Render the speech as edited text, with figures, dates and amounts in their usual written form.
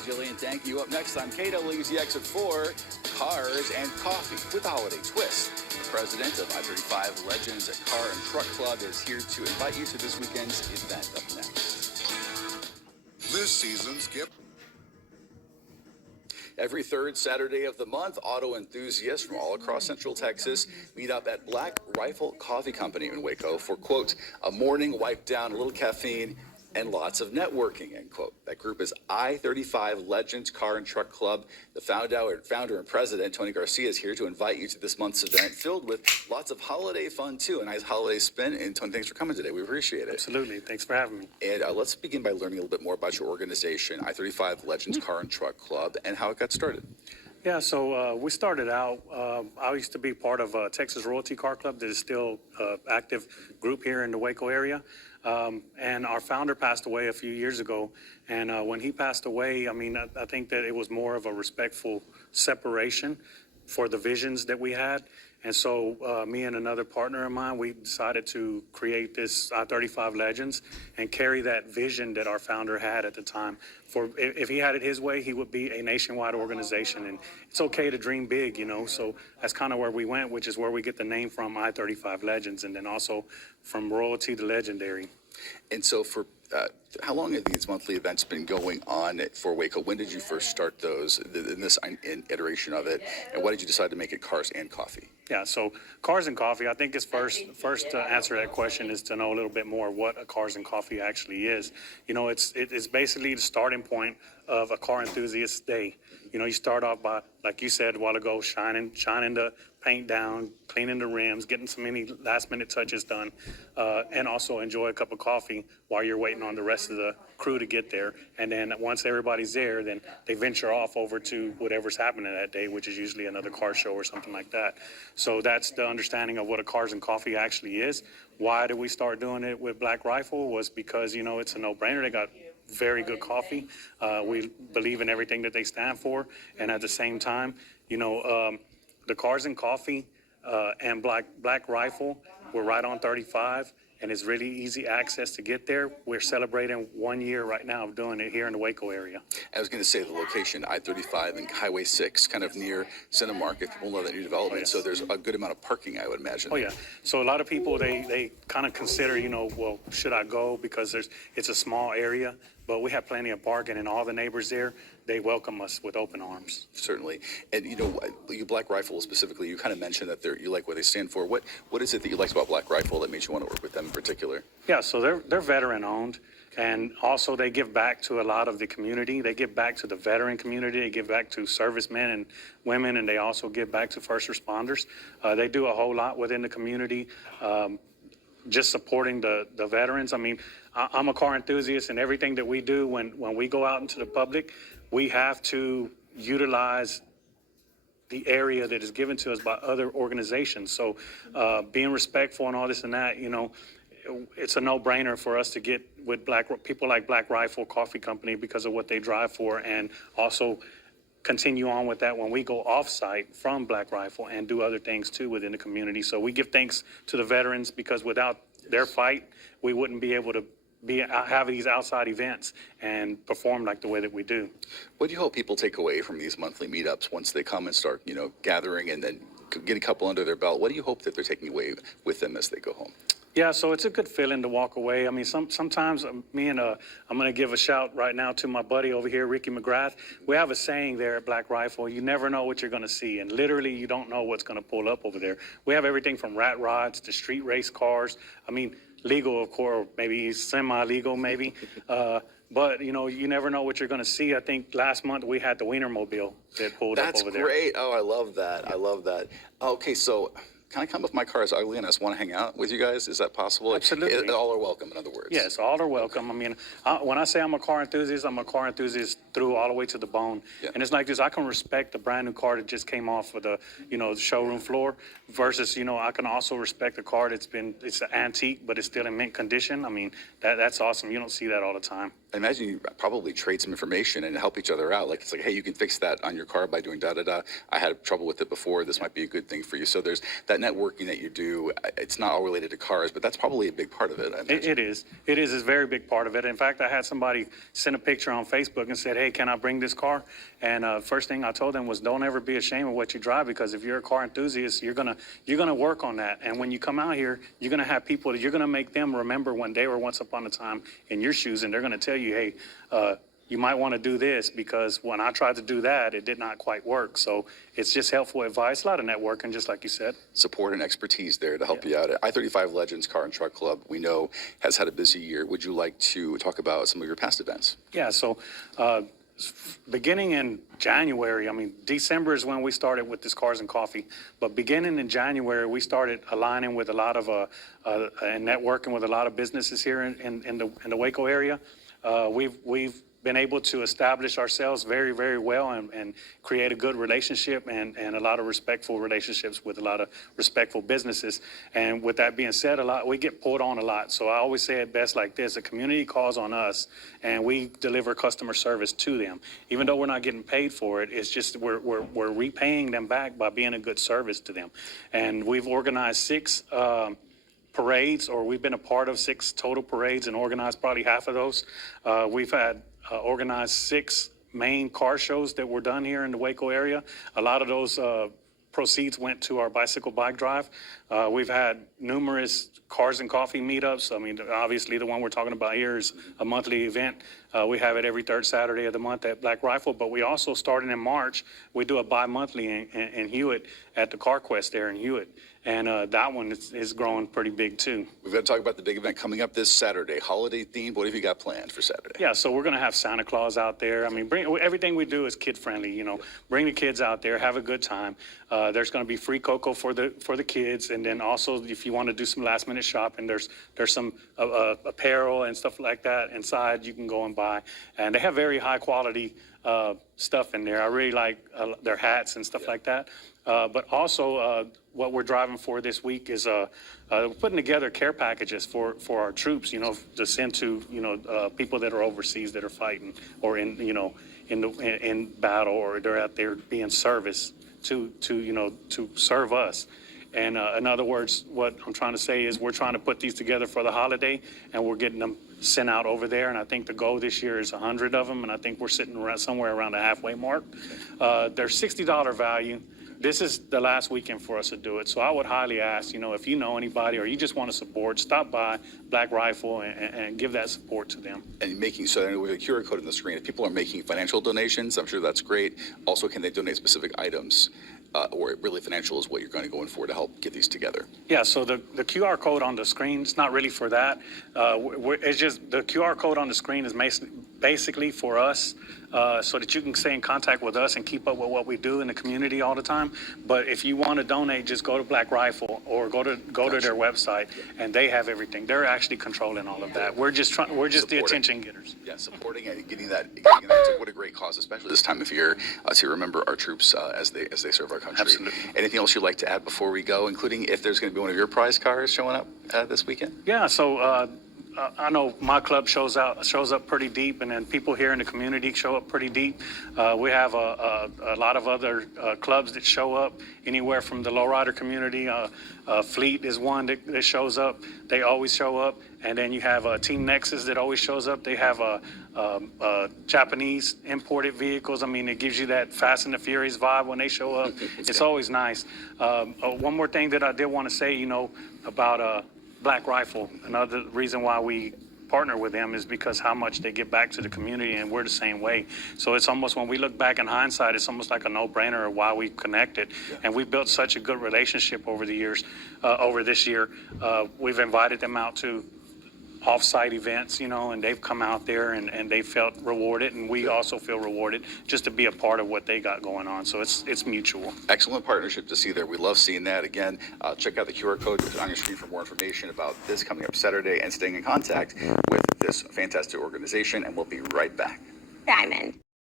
Jillian. Thank you. Up next on KWZX at 4, Cars and Coffee with a holiday twist. The president of I-35 Legends Car and Truck Club is here to invite you to this weekend's event. Up next. This season's gift. Every third Saturday of the month, auto enthusiasts from all across Central Texas meet up at Black Rifle Coffee Company in Waco for, quote, a morning wipe down, a little caffeine, and lots of networking, end quote. That group is I-35 Legends Car and Truck Club. The founder and president, Tony Garcia, is here to invite you to this month's event filled with lots of holiday fun, too. A nice holiday spin. And Tony, thanks for coming today. We appreciate it. Absolutely. Thanks for having me. And let's begin by learning a little bit more about your organization, I-35 Legends Car and Truck Club, and how it got started. Yeah, so we started out, I used to be part of Texas Royalty Car Club that is still an active group here in the Waco area. And our founder passed away a few years ago. And when he passed away, I mean, I think that it was more of a respectful separation for the visions that we had. And so me and another partner of mine, we decided to create this I-35 Legends and carry that vision that our founder had at the time. For if he had it his way, he would be a nationwide organization. And it's okay to dream big, you know. So that's kind of where we went, which is where we get the name from, I-35 Legends, and then also from royalty to legendary. And so for how long have these monthly events been going on for Waco? When did you first start those, in this iteration of it? And why did you decide to make it Cars and Coffee? Yeah, so Cars and Coffee, I think it's first to answer that question is to know a little bit more what a Cars and Coffee actually is. You know, it's basically the starting point of a car enthusiast's day. You know, you start off by, like you said a while ago, shining the paint down, cleaning the rims, getting some many last-minute touches done, and also enjoy a cup of coffee while you're waiting on the rest of the crew to get there. And then once everybody's there, then they venture off over to whatever's happening that day, which is usually another car show or something like that. So that's the understanding of what a Cars and Coffee actually is. Why did we start doing it with Black Rifle? Was because, you know, it's a no-brainer. They got very good coffee. We believe in everything that they stand for. And at the same time, you know, the Cars and Coffee and Black Rifle, we're right on 35, and it's really easy access to get there. We're celebrating 1 year right now of doing it here in the Waco area. I was going to say the location, I-35 and Highway 6, kind of near Cinemark, if people know that new development. Oh, yes. So there's a good amount of parking, I would imagine. Oh, yeah. So a lot of people, they kind of consider, you know, well, should I go? Because it's a small area, but we have plenty of parking, and all the neighbors there, they welcome us with open arms. Certainly. And, you know, you Black Rifle specifically, you kind of mentioned that you like what they stand for. What is it that you liked about Black Rifle that made you want to work with them in particular? Yeah, so they're veteran owned, and also they give back to a lot of the community. They give back to the veteran community. They give back to servicemen and women, and they also give back to first responders. They do a whole lot within the community, just supporting the veterans. I mean, I'm a car enthusiast, and everything that we do when we go out into the public, we have to utilize the area that is given to us by other organizations. So being respectful and all this and that, you know, it's a no-brainer for us to get with people like Black Rifle Coffee Company because of what they drive for, and also continue on with that when we go off-site from Black Rifle and do other things too within the community. So we give thanks to the veterans, because without their fight, we wouldn't be able to have these outside events and perform like the way that we do. What do you hope people take away from these monthly meetups once they come and start, you know, gathering and then get a couple under their belt? What do you hope that they're taking away with them as they go home? Yeah, so it's a good feeling to walk away. I mean, sometimes I'm going to give a shout right now to my buddy over here, Ricky McGrath. We have a saying there at Black Rifle: you never know what you're going to see, and literally you don't know what's going to pull up over there. We have everything from rat rods to street race cars. I mean, legal, of course, maybe semi-legal, maybe. But, you know, you never know what you're going to see. I think last month we had the Wienermobile that pulled up over there. That's great. Oh, I love that. I love that. Okay, so can I come if my car is ugly and I just want to hang out with you guys? Is that possible? Absolutely. All are welcome, in other words. Yes, all are welcome. I mean, when I say I'm a car enthusiast through all the way to the bone. Yeah. And it's like this: I can respect a brand new car that just came off of the showroom floor versus, you know, I can also respect a car it's an antique, but it's still in mint condition. I mean, that's awesome. You don't see that all the time. I imagine you probably trade some information and help each other out. Like it's like, hey, you can fix that on your car by doing da da da. I had trouble with it before. This might be a good thing for you. So there's that networking that you do. It's not all related to cars, but that's probably a big part of it. I imagine. It is. It is a very big part of it. In fact, I had somebody send a picture on Facebook and said, hey, can I bring this car? And first thing I told them was, don't ever be ashamed of what you drive, because if you're a car enthusiast, you're gonna work on that. And when you come out here, you're gonna have people, you're gonna make them remember when they were once upon a time in your shoes, and they're gonna tell you, hey, you might want to do this, because when I tried to do that, it did not quite work. So it's just helpful advice, a lot of networking, just like you said. Support and expertise there to help you out. I-35 Legends Car and Truck Club, we know, has had a busy year. Would you like to talk about some of your past events? Yeah, so beginning in January, I mean, December is when we started with this Cars and Coffee, but beginning in January, we started aligning with a lot of, and networking with a lot of businesses here in the Waco area. We've been able to establish ourselves very, very well and create a good relationship and a lot of respectful relationships with a lot of respectful businesses. And with that being said, we get pulled on a lot. So I always say it best like this: the community calls on us and we deliver customer service to them. Even though we're not getting paid for it, it's just we're repaying them back by being a good service to them. And we've organized 6 parades, or we've been a part of 6 total parades and organized probably half of those. We've had organized 6 main car shows that were done here in the Waco area. A lot of those proceeds went to our bicycle bike drive. We've had numerous Cars and Coffee meetups. I mean, obviously the one we're talking about here is a monthly event. We have it every 3rd Saturday of the month at Black Rifle, but we also, starting in March, we do a bi-monthly in Hewitt at the Car Quest there in Hewitt. And that one is growing pretty big too. We've got to talk about the big event coming up this Saturday, holiday themed. What have you got planned for Saturday? Yeah, so we're going to have Santa Claus out there. I mean, everything we do is kid friendly. You know, bring the kids out there, have a good time. There's going to be free cocoa for the kids, and then also if you want to do some last minute shopping, there's some apparel and stuff like that inside you can go and buy. And they have very high quality stuff in there. I really like their hats and stuff like that. But also, what we're driving for this week is putting together care packages for our troops, you know, to send to, you know, people that are overseas that are fighting or in battle, or they're out there being service to serve us. And in other words, what I'm trying to say is we're trying to put these together for the holiday, and we're getting them sent out over there. And I think the goal this year is 100 of them, and I think we're sitting around somewhere around the halfway mark. They're $60 value. This is the last weekend for us to do it. So I would highly ask, you know, if you know anybody or you just want to support, stop by Black Rifle and give that support to them. And making, so with a QR code on the screen, if people are making financial donations, I'm sure that's great. Also, can they donate specific items? Or really financial is what you're going to go in for to help get these together? Yeah, so the QR code on the screen, it's not really for that. It's just the QR code on the screen is basically for us, so that you can stay in contact with us and keep up with what we do in the community all the time. But if you want to donate, just go to Black Rifle or go to their website, and they have everything. They're actually controlling all of that. We're just the attention getters. Yeah, supporting and getting that what a great cause, especially this time of year, to remember our troops as they serve our country. Absolutely. Anything else you'd like to add before we go, including if there's going to be one of your prize cars showing up this weekend? Yeah, so I know my club shows up pretty deep, and then people here in the community show up pretty deep. We have a lot of other clubs that show up, anywhere from the lowrider community. Fleet is one that shows up. They always show up. And then you have Team Nexus that always shows up. They have Japanese imported vehicles. I mean, it gives you that Fast and the Furious vibe when they show up. It's always nice. One more thing that I did want to say, you know, about Black Rifle. Another reason why we partner with them is because how much they give back to the community, and we're the same way. So it's almost, when we look back in hindsight, it's almost like a no-brainer of why we connected. And we built such a good relationship over the years. Over this year, we've invited them out to off-site events, you know, and they've come out there and they felt rewarded, and we also feel rewarded just to be a part of what they got going on. So it's mutual. Excellent partnership to see there. We love seeing that. Again, check out the QR code on your screen for more information about this coming up Saturday and staying in contact with this fantastic organization, and we'll be right back. Diamond.